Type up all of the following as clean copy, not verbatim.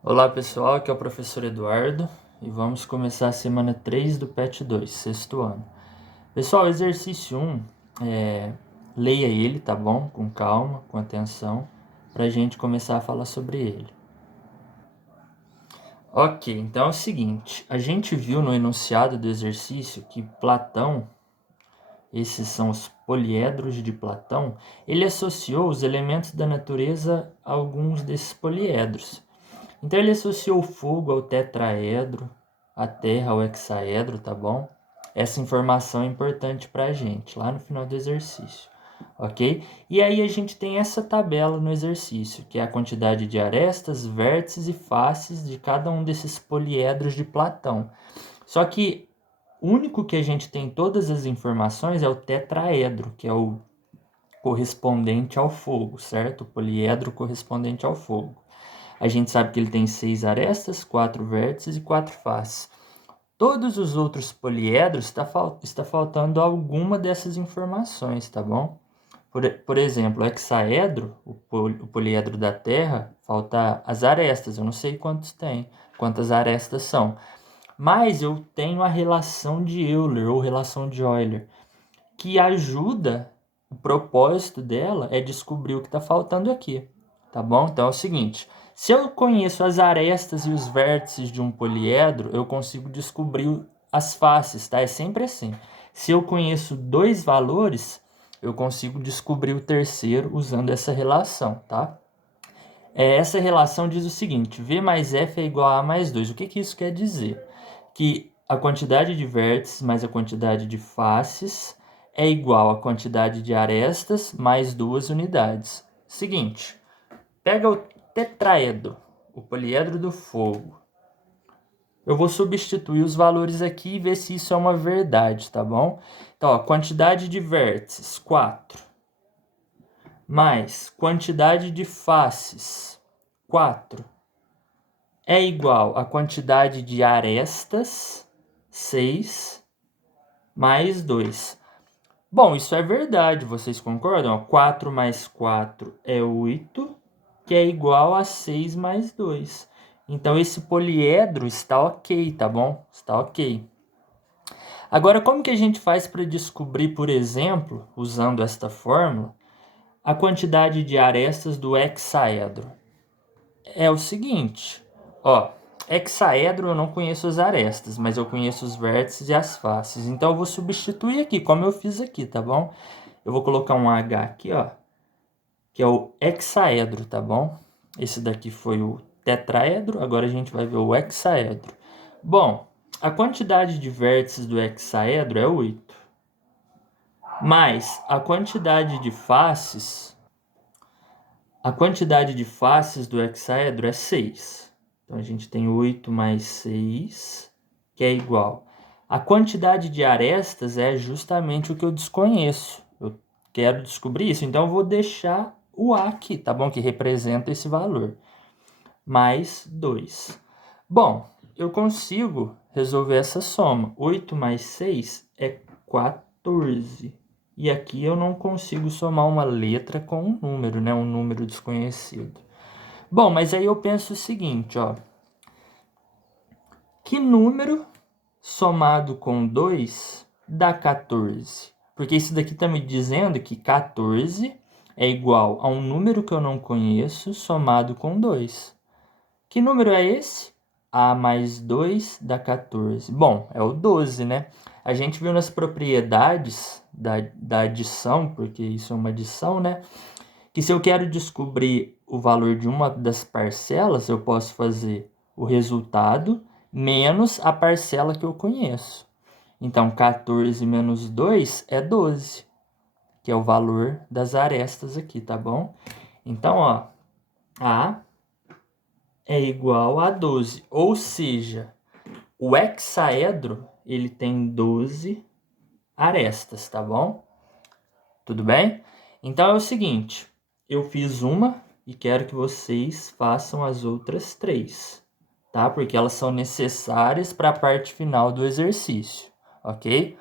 Olá pessoal, aqui é o professor Eduardo e vamos começar a semana 3 do PET 2, sexto ano. Pessoal, exercício 1, leia ele, tá bom? Com calma, com atenção, para a gente começar a falar sobre ele. Ok, então é o seguinte, a gente viu no enunciado do exercício que Platão, esses são os poliedros de Platão, ele associou os elementos da natureza a alguns desses poliedros. Então ele associou o fogo ao tetraedro, a terra ao hexaedro, tá bom? Essa informação é importante para a gente, lá no final do exercício, ok? E aí a gente tem essa tabela no exercício, que é a quantidade de arestas, vértices e faces de cada um desses poliedros de Platão. Só que o único que a gente tem todas as informações é o tetraedro, que é o correspondente ao fogo, certo? O poliedro correspondente ao fogo. A gente sabe que ele tem 6 arestas, 4 vértices e 4 faces. Todos os outros poliedros está faltando alguma dessas informações, tá bom? Por exemplo, o hexaedro, o poliedro da Terra, falta as arestas. Eu não sei quantas arestas são. Mas eu tenho a relação de Euler ou relação de Euler, que ajuda, o propósito dela é descobrir o que está faltando aqui, tá bom? Então é o seguinte, se eu conheço as arestas e os vértices de um poliedro, eu consigo descobrir as faces, tá? É sempre assim. Se eu conheço dois valores, eu consigo descobrir o terceiro usando essa relação, tá? Essa relação diz o seguinte, V mais F é igual a A mais 2. O que isso quer dizer? Que a quantidade de vértices mais a quantidade de faces é igual à quantidade de arestas mais 2 unidades. Seguinte, pega o tetraedro, o poliedro do fogo. Eu vou substituir os valores aqui e ver se isso é uma verdade, tá bom? Então, a quantidade de vértices, 4, mais quantidade de faces, 4, é igual à quantidade de arestas, 6, mais 2. Bom, isso é verdade, vocês concordam? 4 mais 4 é 8, que é igual a 6 mais 2. Então, esse poliedro está ok, tá bom? Está ok. Agora, como que a gente faz para descobrir, por exemplo, usando esta fórmula, a quantidade de arestas do hexaedro? É o seguinte, ó, hexaedro eu não conheço as arestas, mas eu conheço os vértices e as faces. Então eu vou substituir aqui, como eu fiz aqui, tá bom? Eu vou colocar um H aqui, ó, que é o hexaedro, tá bom? Esse daqui foi o tetraedro, agora a gente vai ver o hexaedro. Bom, a quantidade de vértices do hexaedro é 8, mas a quantidade de faces do hexaedro é 6. Então, a gente tem 8 mais 6, que é igual. A quantidade de arestas é justamente o que eu desconheço. Eu quero descobrir isso, então eu vou deixar o A aqui, tá bom? Que representa esse valor. Mais 2. Bom, eu consigo resolver essa soma. 8 mais 6 é 14. E aqui eu não consigo somar uma letra com um número, né? Um número desconhecido. Bom, mas aí eu penso o seguinte, ó. Que número somado com 2 dá 14? Porque isso daqui está me dizendo que 14 é igual a um número que eu não conheço somado com 2. Que número é esse? A mais 2 dá 14. Bom, é o 12, né? A gente viu nas propriedades da adição, porque isso é uma adição, né? Que se eu quero descobrir o valor de uma das parcelas, eu posso fazer o resultado menos a parcela que eu conheço. Então, 14 menos 2 é 12, que é o valor das arestas aqui, tá bom? Então, ó, A é igual a 12, ou seja, o hexaedro ele tem 12 arestas, tá bom? Tudo bem? Então é o seguinte, eu fiz uma e quero que vocês façam as outras 3, tá? Porque elas são necessárias para a parte final do exercício, ok?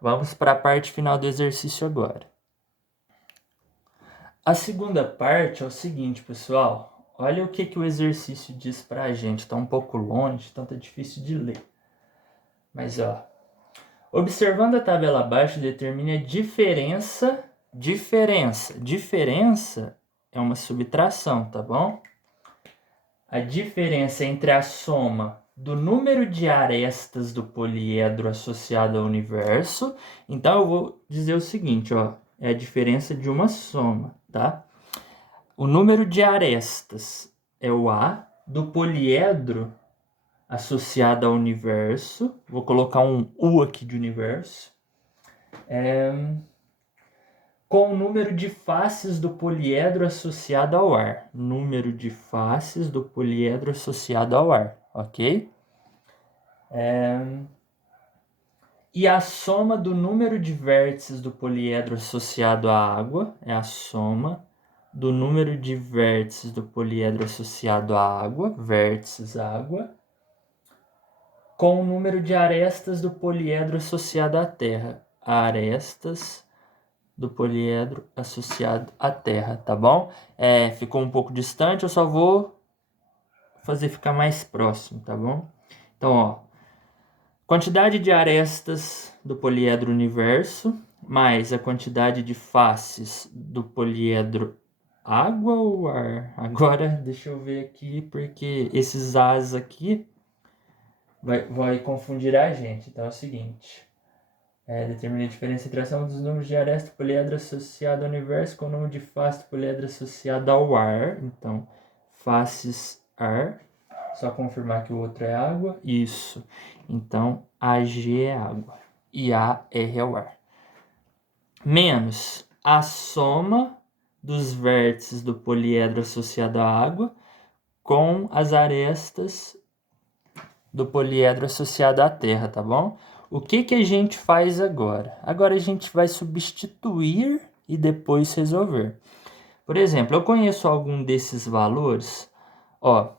Vamos para a parte final do exercício agora. A segunda parte é o seguinte, pessoal. olha o que o exercício diz pra gente. Está um pouco longe, então tá difícil de ler. Mas, ó. Observando a tabela abaixo, determine a diferença. Diferença é uma subtração, tá bom? A diferença entre a soma do número de arestas do poliedro associado ao universo. Então, eu vou dizer o seguinte, ó. É a diferença de uma soma, tá? O número de arestas é o A do poliedro associado ao universo. Vou colocar um U aqui de universo. Com o número de faces do poliedro associado ao ar. Número de faces do poliedro associado ao ar, ok? E a soma do número de vértices do poliedro associado à água é a soma do número de vértices do poliedro associado à água, vértices água, com o número de arestas do poliedro associado à Terra, arestas do poliedro associado à Terra, tá bom? Ficou um pouco distante, eu só vou fazer ficar mais próximo, tá bom? Então, ó, quantidade de arestas do poliedro universo mais a quantidade de faces do poliedro água ou ar? Agora, deixa eu ver aqui, porque esses As aqui vai confundir a gente. Então é o seguinte. Determina a diferença entre a soma dos números de arestas do poliedro associado ao universo com o número de faces do poliedro associado ao ar. Então, faces ar. Só confirmar que o outro é água. Isso. Então, Ag é água. E AR é o ar. Menos a soma dos vértices do poliedro associado à água com as arestas do poliedro associado à Terra, tá bom? O que a gente faz agora? Agora a gente vai substituir e depois resolver. Por exemplo, eu conheço algum desses valores. Ó,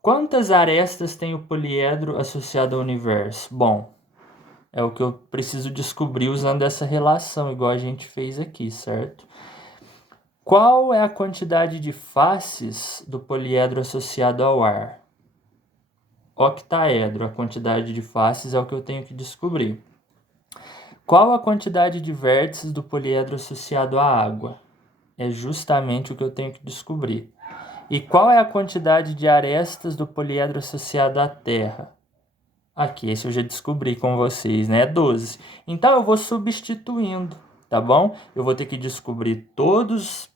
quantas arestas tem o poliedro associado ao universo? Bom, é o que eu preciso descobrir usando essa relação, igual a gente fez aqui, certo? Qual é a quantidade de faces do poliedro associado ao ar? Octaedro, a quantidade de faces é o que eu tenho que descobrir. Qual a quantidade de vértices do poliedro associado à água? É justamente o que eu tenho que descobrir. E qual é a quantidade de arestas do poliedro associado à Terra? Aqui, esse eu já descobri com vocês, né? 12. Então, eu vou substituindo, tá bom? Eu vou ter que descobrir todos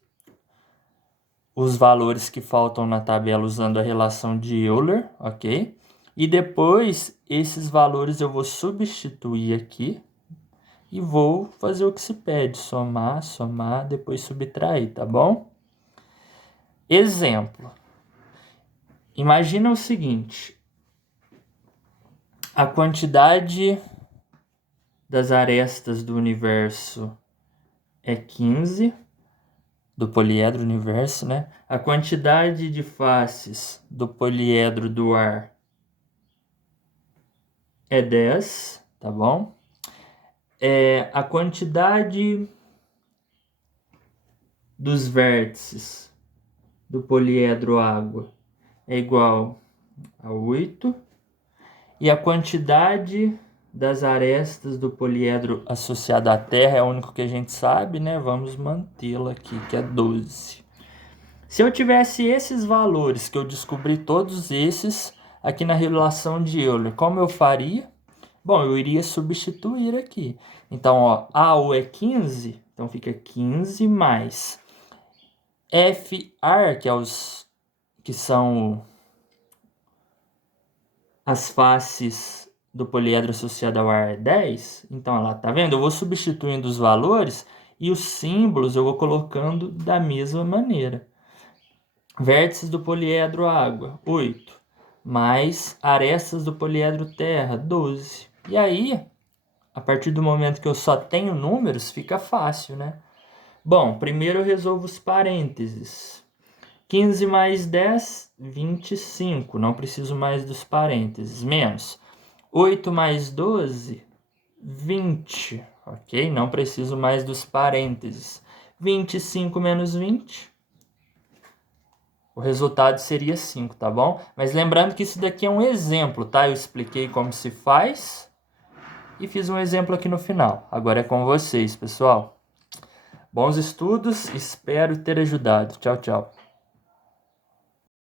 os valores que faltam na tabela usando a relação de Euler, ok? E depois, esses valores eu vou substituir aqui e vou fazer o que se pede, somar, depois subtrair, tá bom? Exemplo. Imagina o seguinte, a quantidade das arestas do universo é 15, do poliedro universo, né? A quantidade de faces do poliedro do ar é 10, tá bom? A quantidade dos vértices do poliedro água é igual a 8. E a quantidade das arestas do poliedro associado à Terra é o único que a gente sabe, né? Vamos mantê-la aqui, que é 12. Se eu tivesse esses valores, que eu descobri todos esses aqui na relação de Euler, como eu faria? Bom, eu iria substituir aqui. Então, ó, AU é 15, então fica 15 mais FR, que são as faces do poliedro associado ao ar é 10. Então, olha lá, tá vendo? Eu vou substituindo os valores e os símbolos eu vou colocando da mesma maneira. Vértices do poliedro água, 8. Mais arestas do poliedro terra, 12. E aí, a partir do momento que eu só tenho números, fica fácil, né? Bom, primeiro eu resolvo os parênteses. 15 mais 10, 25. Não preciso mais dos parênteses. Menos 8 mais 12, 20. Ok? Não preciso mais dos parênteses. 25 menos 20. o resultado seria 5, tá bom? Mas lembrando que isso daqui é um exemplo, tá? Eu expliquei como se faz e fiz um exemplo aqui no final. Agora é com vocês, pessoal. Bons estudos, espero ter ajudado. Tchau, tchau.